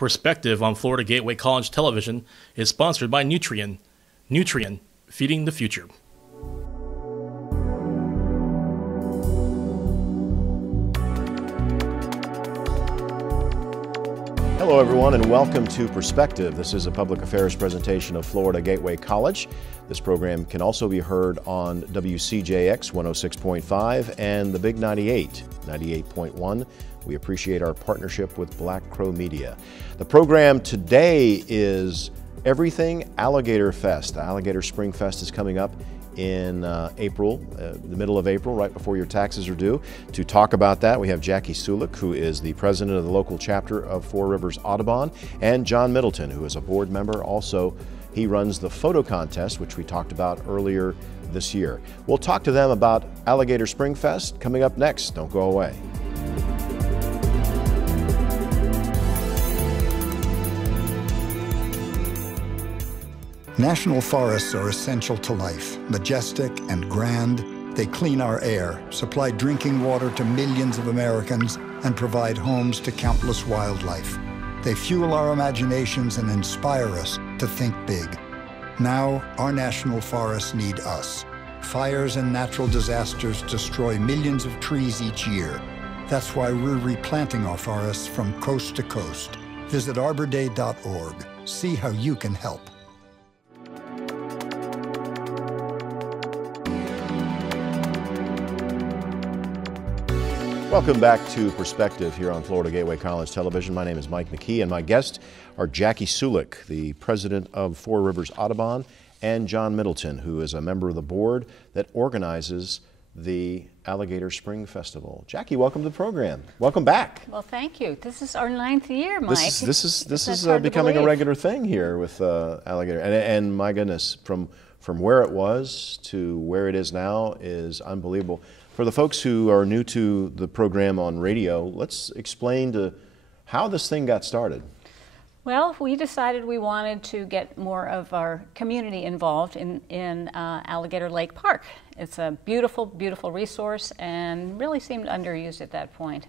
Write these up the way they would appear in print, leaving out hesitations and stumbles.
Perspective on Florida Gateway College Television is sponsored by Nutrien. Nutrien, feeding the future. Hello, everyone, and welcome to Perspective. This is a public affairs presentation of Florida Gateway College. This program can also be heard on WCJX 106.5 and the Big 98.1. We appreciate our partnership with Black Crow Media. The program today is Everything Alligator Fest. The Alligator Spring Fest is coming up in April, the middle of April, right before your taxes are due. To talk about that, we have Jackie Sulik, who is the president of the local chapter of Four Rivers Audubon, and John Middleton, who is a board member. Also, he runs the photo contest, which we talked about earlier this year. We'll talk to them about Alligator Spring Fest coming up next. Don't go away. National forests are essential to life, majestic and grand. They clean our air, supply drinking water to millions of Americans, and provide homes to countless wildlife. They fuel our imaginations and inspire us to think big. Now, our national forests need us. Fires and natural disasters destroy millions of trees each year. That's why we're replanting our forests from coast to coast. Visit arborday.org. See how you can help. Welcome back to Perspective here on Florida Gateway College Television. My name is Mike McKee, and my guests are Jackie Sulik, the president of Four Rivers Audubon, and John Middleton, who is a member of the board that organizes the Alligator Spring Festival. Jackie, welcome to the program. Welcome back. Well, thank you. This is our 9th year, Mike. This is becoming a regular thing here with Alligator, and my goodness, from where it was to where it is now is unbelievable. For the folks who are new to the program on radio, let's explain to how this thing got started. Well, we decided we wanted to get more of our community involved in Alligator Lake Park. It's a beautiful, beautiful resource and really seemed underused at that point.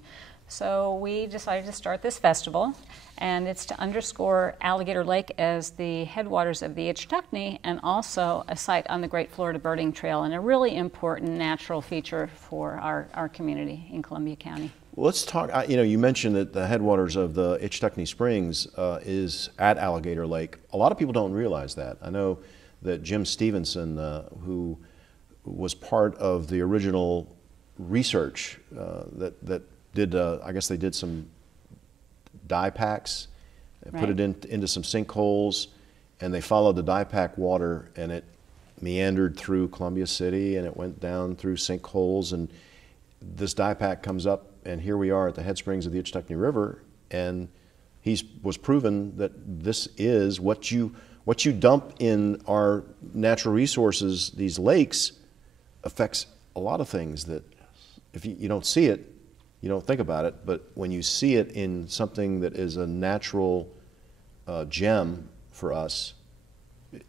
So we decided to start this festival, and it's to underscore Alligator Lake as the headwaters of the Ichetucknee and also a site on the Great Florida Birding Trail and a really important natural feature for our community in Columbia County. Well, let's talk, you mentioned that the headwaters of the Ichetucknee Springs is at Alligator Lake. A lot of people don't realize that. I know that Jim Stevenson, who was part of the original research that did, I guess they did some dye packs, and put it into some sinkholes, and they followed the dye pack water, and it meandered through Columbia City, and it went down through sinkholes, and this dye pack comes up, and here we are at the head springs of the Ichetucknee River, and was proven that this is what you dump in our natural resources, these lakes, affects a lot of things that if you don't see it, you don't think about it, but when you see it in something that is a natural gem for us,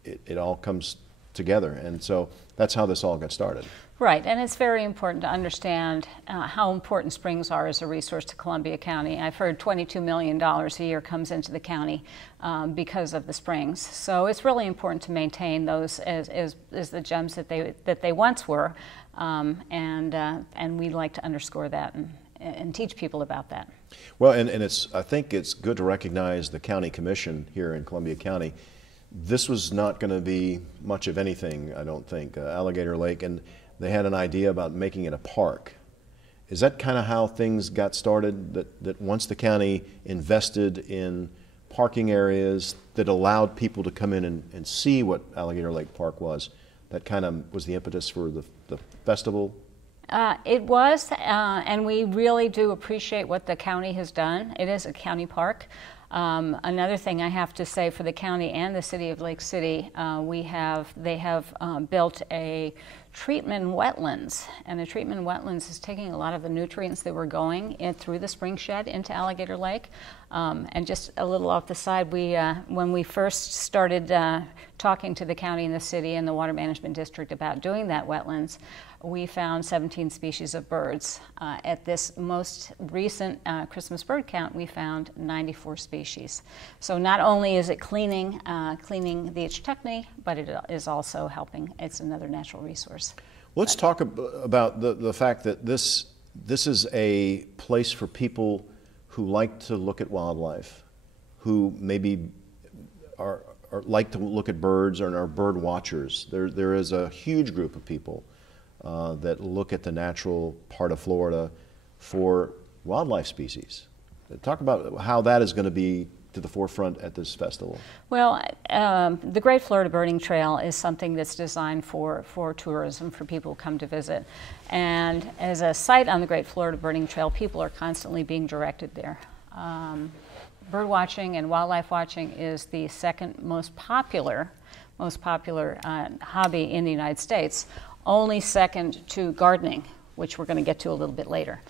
it all comes together. And so that's how this all got started. Right, and it's very important to understand how important springs are as a resource to Columbia County. I've heard $22 million a year comes into the county because of the springs. So it's really important to maintain those as the gems that they once were, and we like to underscore that and teach people about that. Well, and I think it's good to recognize the county commission here in Columbia County. This was not going to be much of anything, I don't think, Alligator Lake, and they had an idea about making it a park. Is that kind of how things got started, that once the county invested in parking areas that allowed people to come in and see what Alligator Lake Park was, that kind of was the impetus for the festival? It was, and we really do appreciate what the county has done. It is a county park. Another thing I have to say for the county and the city of Lake City, they have built a treatment wetlands, and the treatment wetlands is taking a lot of the nutrients that were going in through the spring shed into Alligator Lake. And just a little off the side, when we first started talking to the county and the city and the Water Management District about doing that wetlands, we found 17 species of birds. At this most recent Christmas bird count, we found 94 species. species. So not only is it cleaning the Ichthecny, but it is also helping. It's another natural resource. Let's talk about the fact that this is a place for people who like to look at wildlife, who maybe are like to look at birds or are bird watchers. There is a huge group of people that look at the natural part of Florida for wildlife species. Talk about how that is going to be to the forefront at this festival. Well, the Great Florida Birding Trail is something that's designed for tourism, for people who come to visit. And as a site on the Great Florida Birding Trail, people are constantly being directed there. Bird watching and wildlife watching is the second most popular hobby in the United States, only second to gardening, which we're going to get to a little bit later.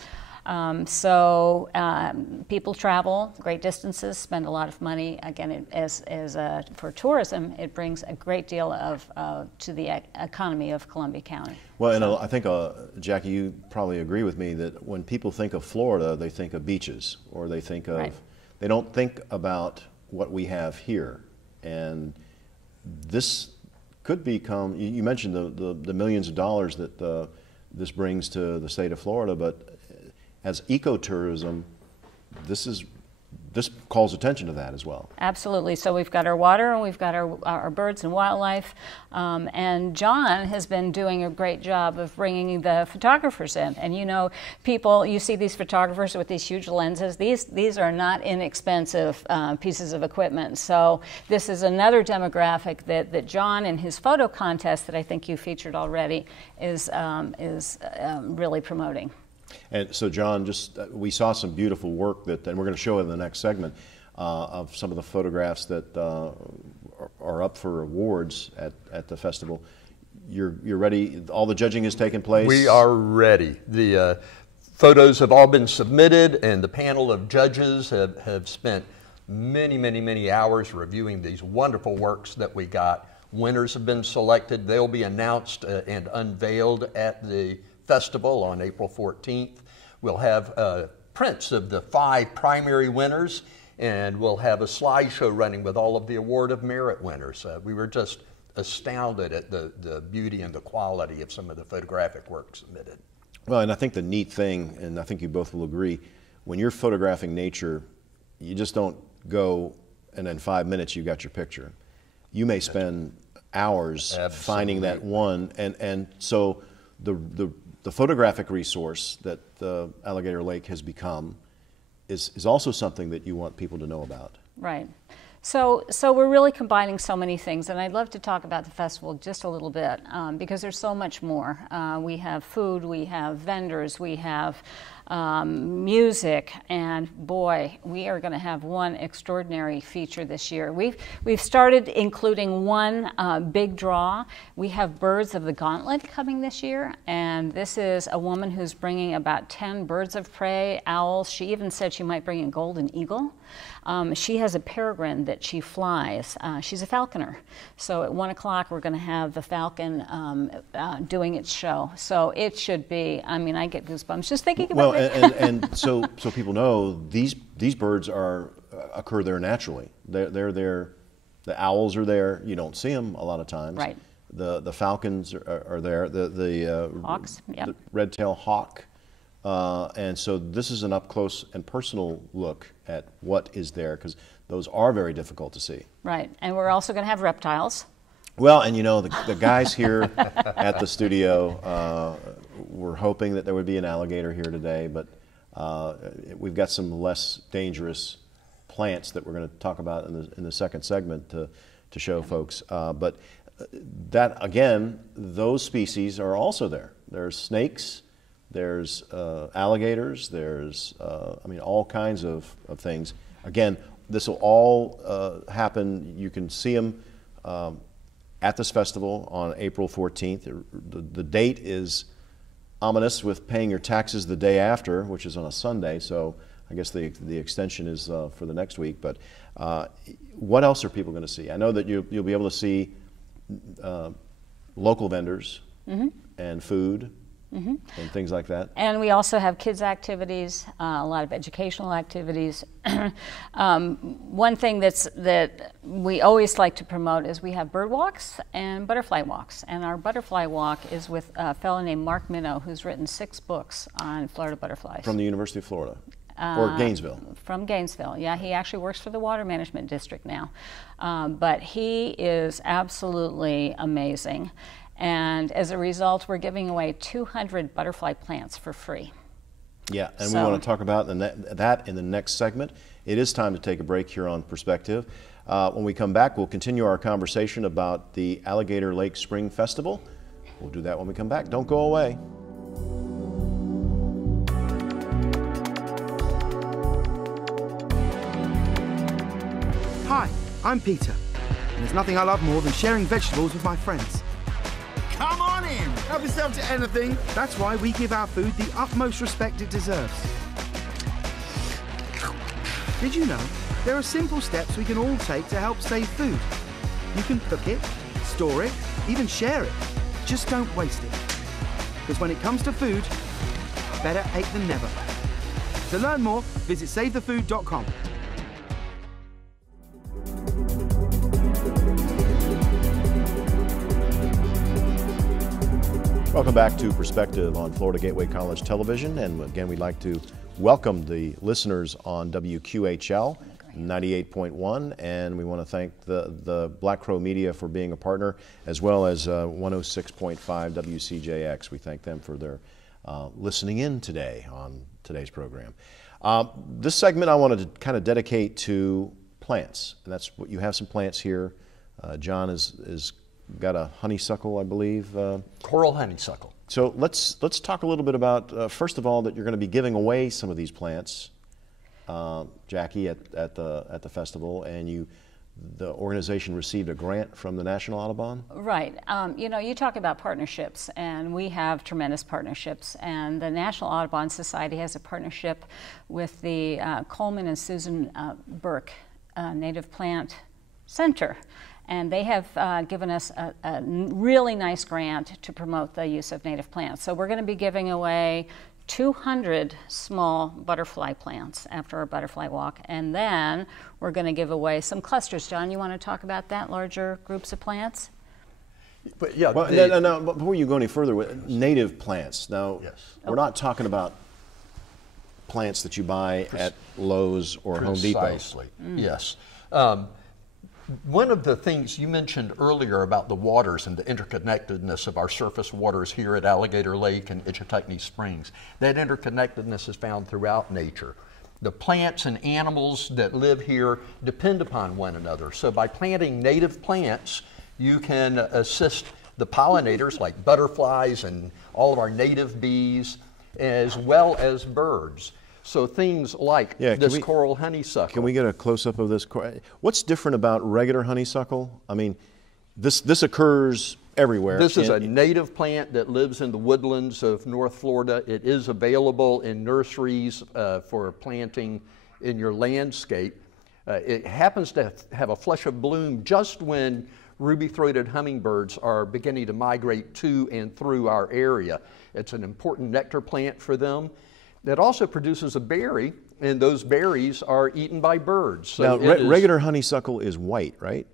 People travel great distances, spend a lot of money. Again, for tourism, it brings a great deal to the economy of Columbia County. Well, and I think, Jackie, you probably agree with me that when people think of Florida, they think of beaches, or they think of, right. They don't think about what we have here. And this could become, you mentioned the millions of dollars that this brings to the state of Florida, but as ecotourism, this calls attention to that as well. Absolutely. So we've got our water and we've got our birds and wildlife. And John has been doing a great job of bringing the photographers in. And you see these photographers with these huge lenses. These are not inexpensive pieces of equipment. So this is another demographic that John in his photo contest that I think you featured already is really promoting. And so, John, we saw some beautiful work and we're going to show in the next segment of some of the photographs that are up for awards at the festival. You're ready? All the judging has taken place? We are ready. The photos have all been submitted, and the panel of judges have spent many hours reviewing these wonderful works that we got. Winners have been selected. They'll be announced and unveiled at the festival on April 14th. We'll have prints of the 5 primary winners, and we'll have a slideshow running with all of the Award of Merit winners. We were just astounded at the beauty and the quality of some of the photographic work submitted. Well, and I think the neat thing, and I think you both will agree, when you're photographing nature, you just don't go and in 5 minutes you got your picture. You may spend hours finding that one, and so the photographic resource that Alligator Lake has become is also something that you want people to know about. Right. So we're really combining so many things, and I'd love to talk about the festival just a little bit because there's so much more. We have food, we have vendors, we have music, and boy, we are going to have one extraordinary feature this year. We've started including one big draw. We have Birds of the Gauntlet coming this year, and this is a woman who's bringing about 10 birds of prey, owls. She even said she might bring a golden eagle. She has a peregrine that she flies. She's a falconer. So at 1 o'clock, we're going to have the falcon doing its show. So it should be, I get goosebumps just thinking about it. And so people know these birds occur there naturally. They're there. The owls are there. You don't see them a lot of times. Right. The falcons are there. The hawks. Yep. The red-tailed hawk. And so this is an up-close and personal look at what is there, because those are very difficult to see. Right, and we're also going to have reptiles. Well, and the guys here at the studio were hoping that there would be an alligator here today, but we've got some less dangerous plants that we're going to talk about in the second segment to show folks. But that, again, those species are also there. There's snakes. There's alligators, there's, all kinds of things. Again, this will all happen, you can see them at this festival on April 14th. The date is ominous with paying your taxes the day after, which is on a Sunday, so I guess the extension is for the next week. But what else are people going to see? I know that you'll be able to see local vendors and food. and things like that. And we also have kids activities, a lot of educational activities. One thing that we always like to promote is we have bird walks and butterfly walks. And our butterfly walk is with a fellow named Mark Minnow, who's written 6 books on Florida butterflies. From the University of Florida. Or Gainesville. From Gainesville, yeah. He actually works for the Water Management District now. But he is absolutely amazing. And as a result, we're giving away 200 butterfly plants for free. Yeah, and we want to talk about that in the next segment. It is time to take a break here on Perspective. When we come back, we'll continue our conversation about the Alligator Lake Spring Festival. We'll do that when we come back. Don't go away. Hi, I'm Peter, and there's nothing I love more than sharing vegetables with my friends. Come on in, help yourself to anything. That's why we give our food the utmost respect it deserves. Did you know there are simple steps we can all take to help save food? You can cook it, store it, even share it. Just don't waste it. Because when it comes to food, better ate than never. To learn more, visit savethefood.com. Welcome back to Perspective on Florida Gateway College Television. And again, we'd like to welcome the listeners on WQHL 98.1. And we want to thank the Black Crow Media for being a partner, as well as 106.5 WCJX. We thank them for their listening in today on today's program. This segment I wanted to kind of dedicate to plants. And that's what you have, some plants here. John is got a honeysuckle, I believe. Coral honeysuckle. So let's talk a little bit about, first of all, that you're going to be giving away some of these plants, Jackie, at the festival, and the organization received a grant from the National Audubon? Right. You know, you talk about partnerships, and we have tremendous partnerships. And the National Audubon Society has a partnership with the Coleman and Susan Burke Native Plant Center. And they have given us a really nice grant to promote the use of native plants. So we're going to be giving away 200 small butterfly plants after our butterfly walk. And then we're going to give away some clusters. John, you want to talk about that, larger groups of plants? But yeah, well, no, before you go any further, with native plants. Now, yes. We're not talking about plants that you buy at Lowe's or Home Depot. Precisely, yes. One of the things you mentioned earlier about the waters and the interconnectedness of our surface waters here at Alligator Lake and Itchitucknee Springs, that interconnectedness is found throughout nature. The plants and animals that live here depend upon one another. So by planting native plants, you can assist the pollinators like butterflies and all of our native bees, as well as birds. So things like this coral honeysuckle. Can we get a close-up of this? What's different about regular honeysuckle? I mean, this occurs everywhere. This is a native plant that lives in the woodlands of North Florida. It is available in nurseries for planting in your landscape. It happens to have a flush of bloom just when ruby-throated hummingbirds are beginning to migrate to and through our area. It's an important nectar plant for them. It also produces a berry, and those berries are eaten by birds. So now, regular honeysuckle is white, right?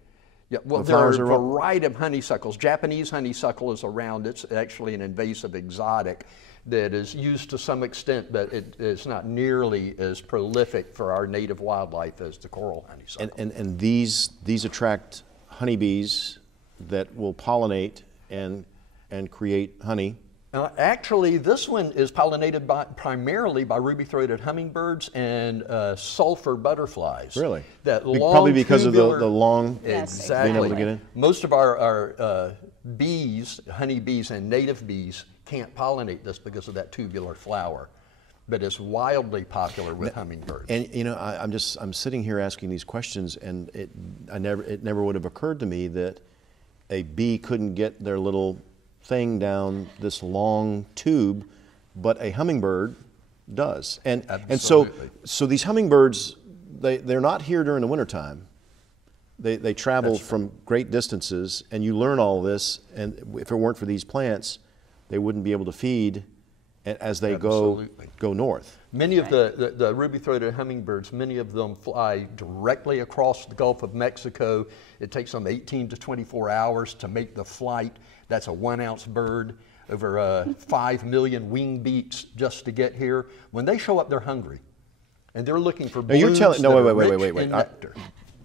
Yeah, well, there are a variety of honeysuckles. Japanese honeysuckle is around. It's actually an invasive exotic that is used to some extent, but it is not nearly as prolific for our native wildlife as the coral honeysuckle. And these attract honeybees that will pollinate and create honey. Actually, this one is pollinated primarily by ruby-throated hummingbirds and sulfur butterflies. Really? That probably because of the long exactly. being able to get in? Most of our bees, honeybees and native bees, can't pollinate this because of that tubular flower. But it's wildly popular with hummingbirds. And you know, I'm sitting here asking these questions, and it never would have occurred to me that a bee couldn't get their little thing down this long tube, but a hummingbird does. And so these hummingbirds, they're not here during the wintertime. They travel from great distances, and you learn all this. And if it weren't for these plants, they wouldn't be able to feed as they Absolutely. go north. Many of the ruby-throated hummingbirds, many of them fly directly across the Gulf of Mexico. It takes them 18 to 24 hours to make the flight. That's a 1-ounce bird, over 5 million wing beats just to get here. When they show up, they're hungry, and they're looking for blooms that are rich in nectar.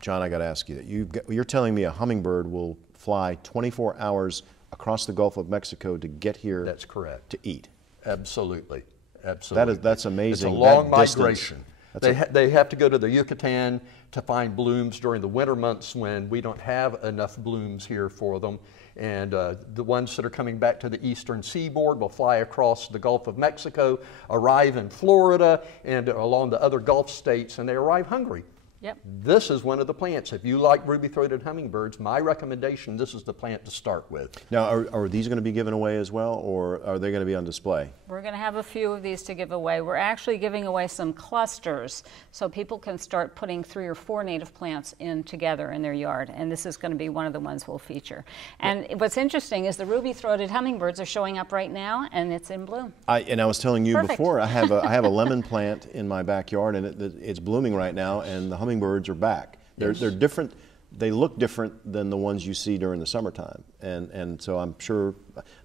John, I got to ask you that. You're telling me a hummingbird will fly 24 hours across the Gulf of Mexico to get here. That's correct. To eat. Absolutely, absolutely. That's amazing. It's a long that migration. They have to go to the Yucatan to find blooms during the winter months when we don't have enough blooms here for them. And the ones that are coming back to the eastern seaboard will fly across the Gulf of Mexico, arrive in Florida and along the other Gulf states, and they arrive hungry. Yep. This is one of the plants. If you like ruby-throated hummingbirds, my recommendation, this is the plant to start with. Now, are these going to be given away as well, or are they going to be on display? We're going to have a few of these to give away. We're actually giving away some clusters so people can start putting 3 or 4 native plants in together in their yard, and this is going to be one of the ones we'll feature. And what's interesting is the ruby-throated hummingbirds are showing up right now, and it's in bloom. I was telling you Perfect. before, I have a lemon plant in my backyard, and it's blooming right now, and the hummingbirds are back. They're different. They look different than the ones you see during the summertime, and so I'm sure.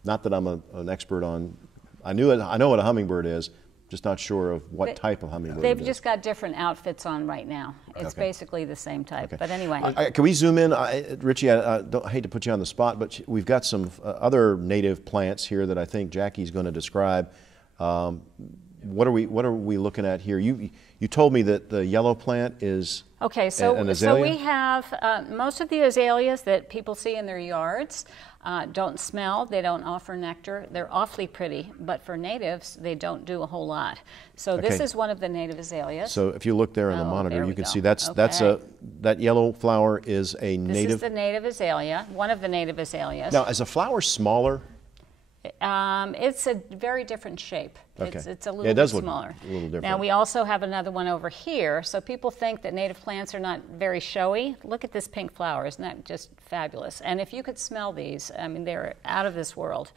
Not that I'm an expert on. I know what a hummingbird is, just not sure of what type of hummingbird. They've just got different outfits on right now. It's basically the same type. Okay. But anyway, can we zoom in, Richie? I hate to put you on the spot, but we've got some other native plants here that I think Jackie's going to describe. What are we looking at here? You told me that the yellow plant is okay. an So azalea? we have most of the azaleas that people see in their yards don't smell. They don't offer nectar. They're awfully pretty, but for natives, they don't do a whole lot. So this is one of the native azaleas. So if you look there on the monitor, there you we can go. see that yellow flower is a native. This is the native azalea, one of the native azaleas. Now, is a flower smaller? It's a very different shape. Okay. It's a little it does bit look smaller. A little different. Now we also have another one over here. So people think that native plants are not very showy. Look at this pink flower. Isn't that just fabulous? And if you could smell these, I mean, they're out of this world.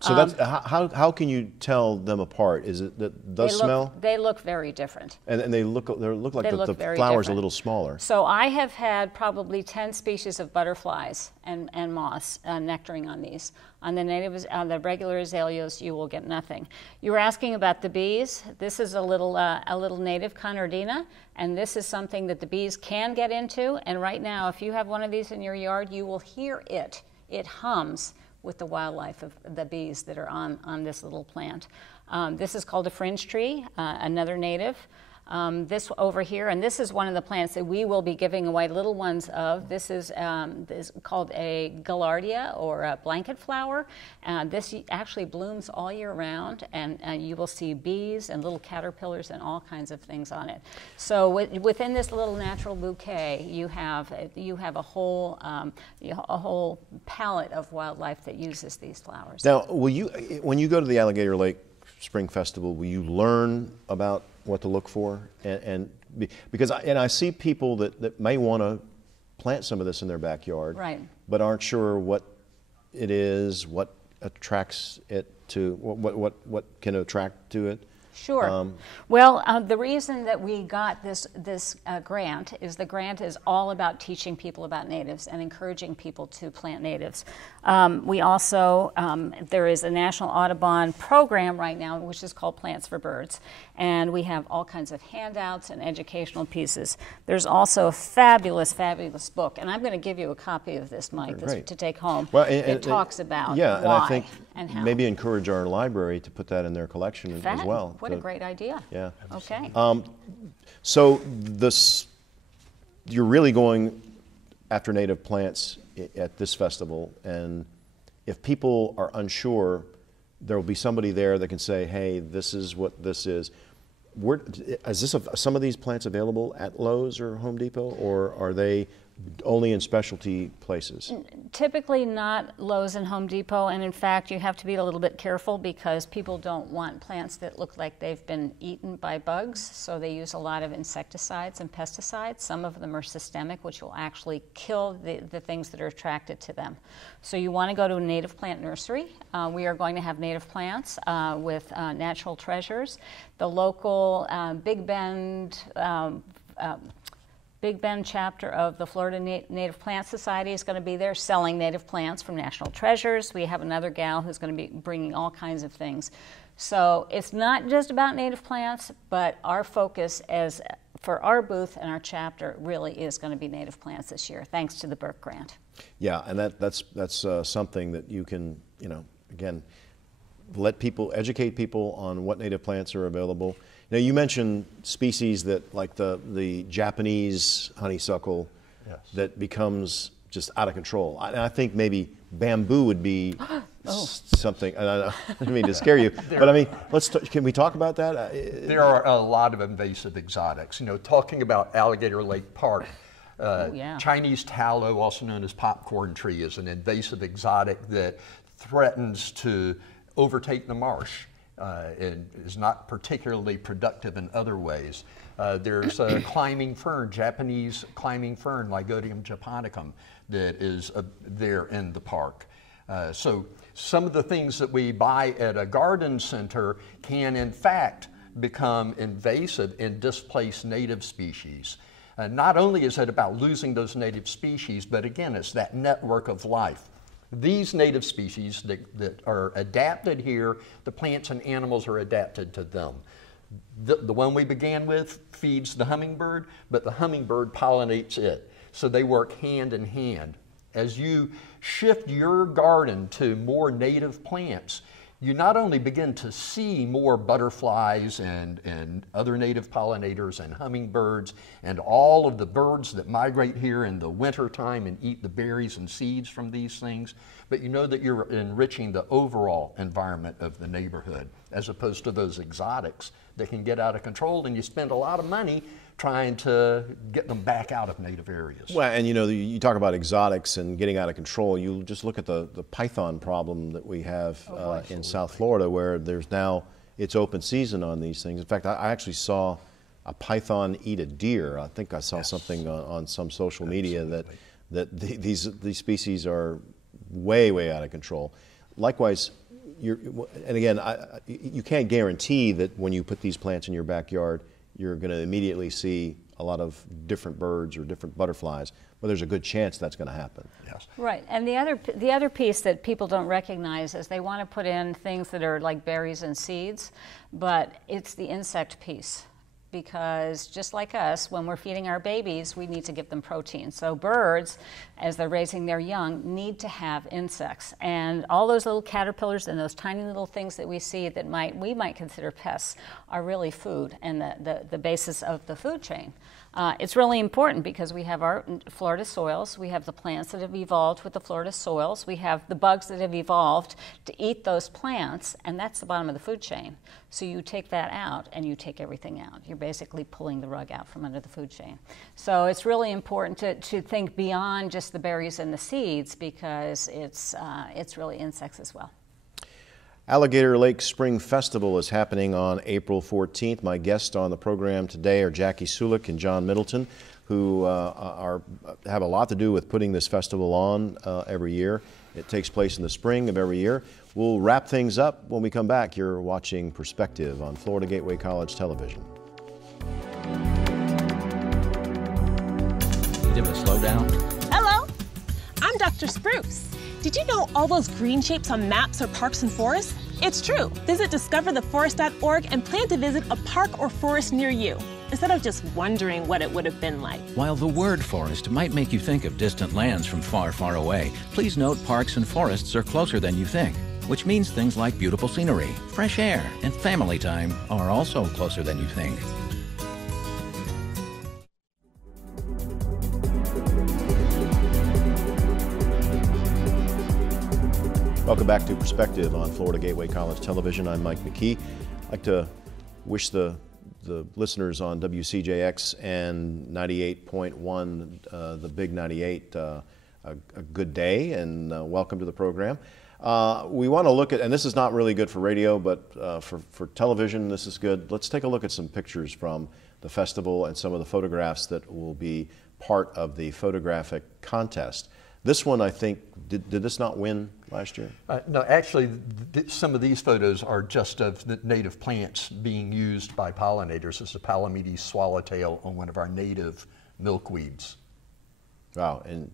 So that's how can you tell them apart? Is it that the smell? They look very different. And they look like the very flower's different. a little smaller. So I have had probably 10 species of butterflies and moths nectaring on these. On the regular azaleas, you will get nothing. You were asking about the bees. This is a little native Conardina, and this is something that the bees can get into. And right now, if you have one of these in your yard, you will hear it. It hums with the wildlife of the bees that are on this little plant. This is called a fringe tree, another native. This over here, and this is one of the plants that we will be giving away little ones of. This is called a gaillardia, or a blanket flower. This actually blooms all year round, and you will see bees and little caterpillars and all kinds of things on it. So within this little natural bouquet, you have a whole palette of wildlife that uses these flowers. Now, when you go to the Alligator Lake Spring Festival, will you learn about what to look for? Because I see people that may want to plant some of this in their backyard, right, but aren't sure what it is, what attracts it to, what can attract to it. Sure. Well, the reason that we got this grant is the grant is all about teaching people about natives and encouraging people to plant natives. We also, there is a National Audubon program right now, which is called Plants for Birds, and we have all kinds of handouts and educational pieces. There's also a fabulous, fabulous book, and I'm going to give you a copy of this, Mike, to take home. Well, it talks about why and I think and how. maybe encourage our library to put that in their collection as well. What a great idea. Yeah. Okay. So you're really going after native plants at this festival, and if people are unsure, there will be somebody there that can say, hey, this is what this is. Is some of these plants available at Lowe's or Home Depot, or are they only in specialty places? Typically not Lowe's and Home Depot, and in fact you have to be a little bit careful because people don't want plants that look like they've been eaten by bugs, so they use a lot of insecticides and pesticides. Some of them are systemic, which will actually kill the things that are attracted to them. So you want to go to a native plant nursery. We are going to have native plants with natural treasures. The local Big Bend chapter of the Florida Native Plant Society is going to be there selling native plants from National Treasures. We have another gal who's going to be bringing all kinds of things. So it's not just about native plants, but our focus for our booth and our chapter really is going to be native plants this year, thanks to the Burke Grant. Yeah, and that's something that you can, again, educate people on what native plants are available. Now, you mentioned species that, like the Japanese honeysuckle, yes, that becomes just out of control. And I think maybe bamboo would be something. I don't mean to scare you, but I mean, can we talk about that? There are a lot of invasive exotics. Talking about Alligator Lake Park, Chinese tallow, also known as popcorn tree, is an invasive exotic that threatens to overtake the marsh. And is not particularly productive in other ways. There's a climbing fern, Japanese climbing fern, Lygodium japonicum, that is there in the park. So some of the things that we buy at a garden center can in fact become invasive and displace native species. Not only is it about losing those native species, but again, it's that network of life. These native species that are adapted here, the plants and animals are adapted to them. The one we began with feeds the hummingbird, but the hummingbird pollinates it. So they work hand in hand. As you shift your garden to more native plants, you not only begin to see more butterflies and other native pollinators and hummingbirds and all of the birds that migrate here in the winter time and eat the berries and seeds from these things, but you know that you're enriching the overall environment of the neighborhood as opposed to those exotics that can get out of control, and you spend a lot of money trying to get them back out of native areas. Well, and you talk about exotics and getting out of control. You just look at the python problem that we have in South Florida, where there's now, it's open season on these things. In fact, I actually saw a python eat a deer. I think I saw something on some social media that these species are way out of control. Likewise, and again, you can't guarantee that when you put these plants in your backyard, you're going to immediately see a lot of different birds or different butterflies, but there's a good chance that's going to happen. Yes. Right, and the other piece that people don't recognize is they want to put in things that are like berries and seeds, but it's the insect piece. Because just like us, when we're feeding our babies, we need to give them protein. So birds, as they're raising their young, need to have insects. And all those little caterpillars and those tiny little things that we see that we might consider pests are really food and the basis of the food chain. It's really important because we have our Florida soils, we have the plants that have evolved with the Florida soils, we have the bugs that have evolved to eat those plants, and that's the bottom of the food chain. So you take that out and you take everything out. You're basically pulling the rug out from under the food chain. So it's really important to think beyond just the berries and the seeds, because it's really insects as well. Alligator Lake Spring Festival is happening on April 14th. My guests on the program today are Jackie Sulik and John Middleton, who have a lot to do with putting this festival on every year. It takes place in the spring of every year. We'll wrap things up when we come back. You're watching Perspective on Florida Gateway College Television. Give it a slow down. Hello, I'm Dr. Spruce. Did you know all those green shapes on maps are parks and forests? It's true. Visit discovertheforest.org and plan to visit a park or forest near you, instead of just wondering what it would have been like. While the word forest might make you think of distant lands from far, far away, please note parks and forests are closer than you think, which means things like beautiful scenery, fresh air, and family time are also closer than you think. Welcome back to Perspective on Florida Gateway College Television. I'm Mike McKee. I'd like to wish the the listeners on WCJX and 98.1, the Big 98, a good day and welcome to the program. We want to look at, and this is not really good for radio, but for television, this is good. Let's take a look at some pictures from the festival and some of the photographs that will be part of the photographic contest. This one, I think, did this not win last year? No, actually, some of these photos are just of the native plants being used by pollinators. This is a Palamedes swallowtail on one of our native milkweeds. Wow. And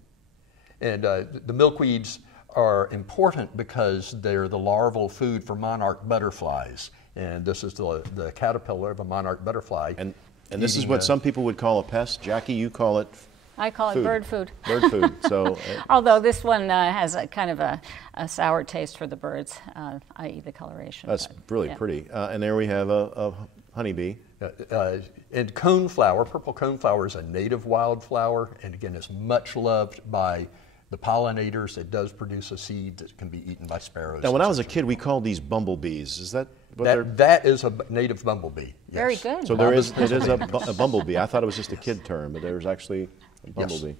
the milkweeds are important because they're the larval food for monarch butterflies. And this is the caterpillar of a monarch butterfly. And this is what some people would call a pest. Jackie, you call it I call it bird food. Bird food. So, although this one has a kind of a sour taste for the birds, i.e. the coloration. That's really pretty. And there we have a honeybee. And coneflower, purple coneflower is a native wildflower, and again, it's much loved by the pollinators. It does produce a seed that can be eaten by sparrows. Now, when I was a kid, we called these bumblebees. Is that what that is a native bumblebee? Yes. Very good. So it is a bumblebee. I thought it was just a kid term, but there's actually a bumblebee.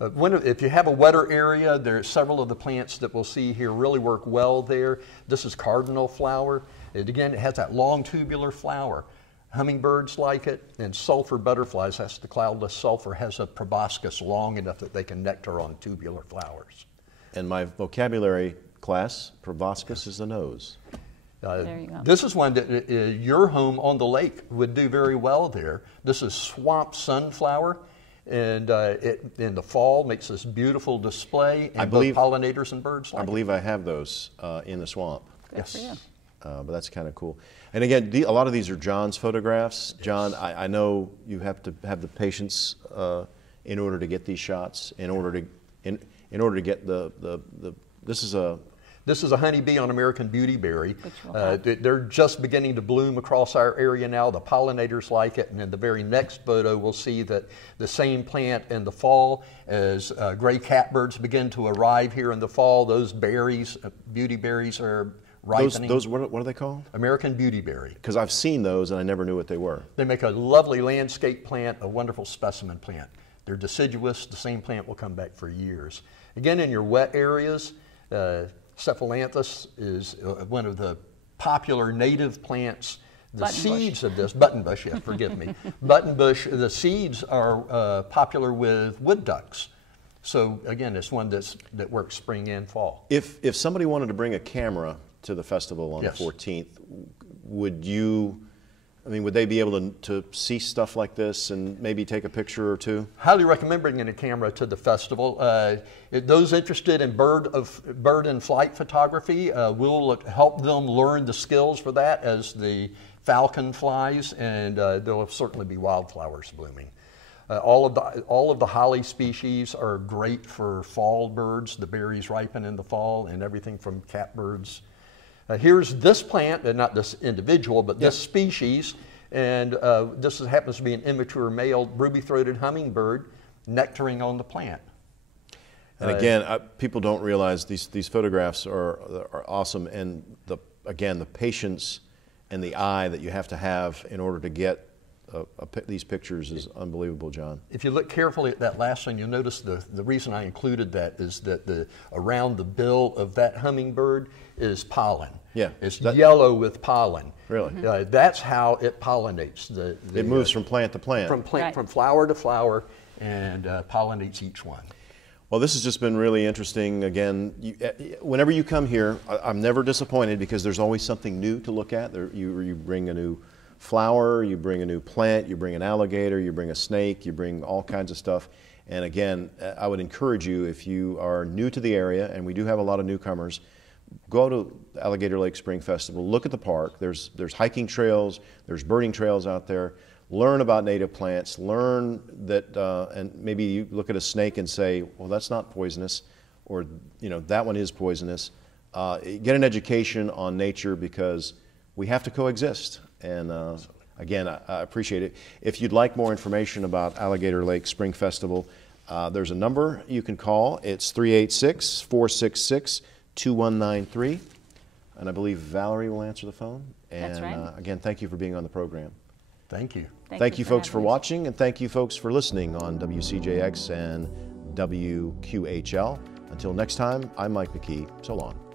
Yes. If you have a wetter area, there are several of the plants that we'll see here really work well there. This is cardinal flower. It has that long tubular flower. Hummingbirds like it, and sulfur butterflies, that's the cloudless sulfur, has a proboscis long enough that they can nectar on tubular flowers. In my vocabulary class, proboscis is the nose. There you go. This is one that your home on the lake would do very well there. This is swamp sunflower, and it in the fall makes this beautiful display, and both pollinators and birds like it. I believe I have those in the swamp. Good for you. But that's kind of cool. And again, a lot of these are John's photographs. Yes. John, I know you have to have the patience in order to get these shots. In order to get this is a honeybee on American beautyberry. They're just beginning to bloom across our area now. The pollinators like it, and in the very next photo, we'll see that the same plant in the fall, as gray catbirds begin to arrive here in the fall, those berries, beautyberries, are ripening. Those what are they called? American beautyberry. Because I've seen those and I never knew what they were. They make a lovely landscape plant, a wonderful specimen plant. They're deciduous. The same plant will come back for years. Again, in your wet areas, Cephalanthus is one of the popular native plants. The seeds of this, buttonbush, yeah, forgive me. Buttonbush, the seeds are popular with wood ducks. So again, it's one that works spring and fall. If somebody wanted to bring a camera to the festival on the 14th, would they be able to see stuff like this and maybe take a picture or two? Highly recommend bringing a camera to the festival. Those interested in bird and flight photography, we'll help them learn the skills for that as the falcon flies, and there'll certainly be wildflowers blooming. All of the holly species are great for fall birds. The berries ripen in the fall, and everything from catbirds. Here's this plant, and not this individual, but this species, and this happens to be an immature male ruby-throated hummingbird nectaring on the plant. And again, people don't realize these photographs are awesome, and the patience and the eye that you have to have in order to get these pictures is unbelievable, John. If you look carefully at that last one, you'll notice the reason I included that is that around the bill of that hummingbird is pollen. Yeah. It's yellow with pollen. Really? That's how it pollinates. It moves from plant to plant. From flower to flower, and pollinates each one. Well, this has just been really interesting. Again, whenever you come here, I'm never disappointed because there's always something new to look at. You bring a new flower, you bring a new plant, you bring an alligator, you bring a snake, you bring all kinds of stuff. And again, I would encourage you, if you are new to the area, and we do have a lot of newcomers, go to Alligator Lake Spring Festival, look at the park. There's hiking trails, there's birding trails out there. Learn about native plants, learn that, and maybe you look at a snake and say, well, that's not poisonous, or that one is poisonous. Get an education on nature because we have to coexist. And again, I appreciate it. If you'd like more information about Alligator Lake Spring Festival, there's a number you can call. It's 386-466-2193. and I believe Valerie will answer the phone. And That's right. Again, thank you for being on the program. Thank you. Thank you folks for having us. watching, and thank you folks for listening on WCJX and WQHL. Until next time, I'm Mike McKee. So long.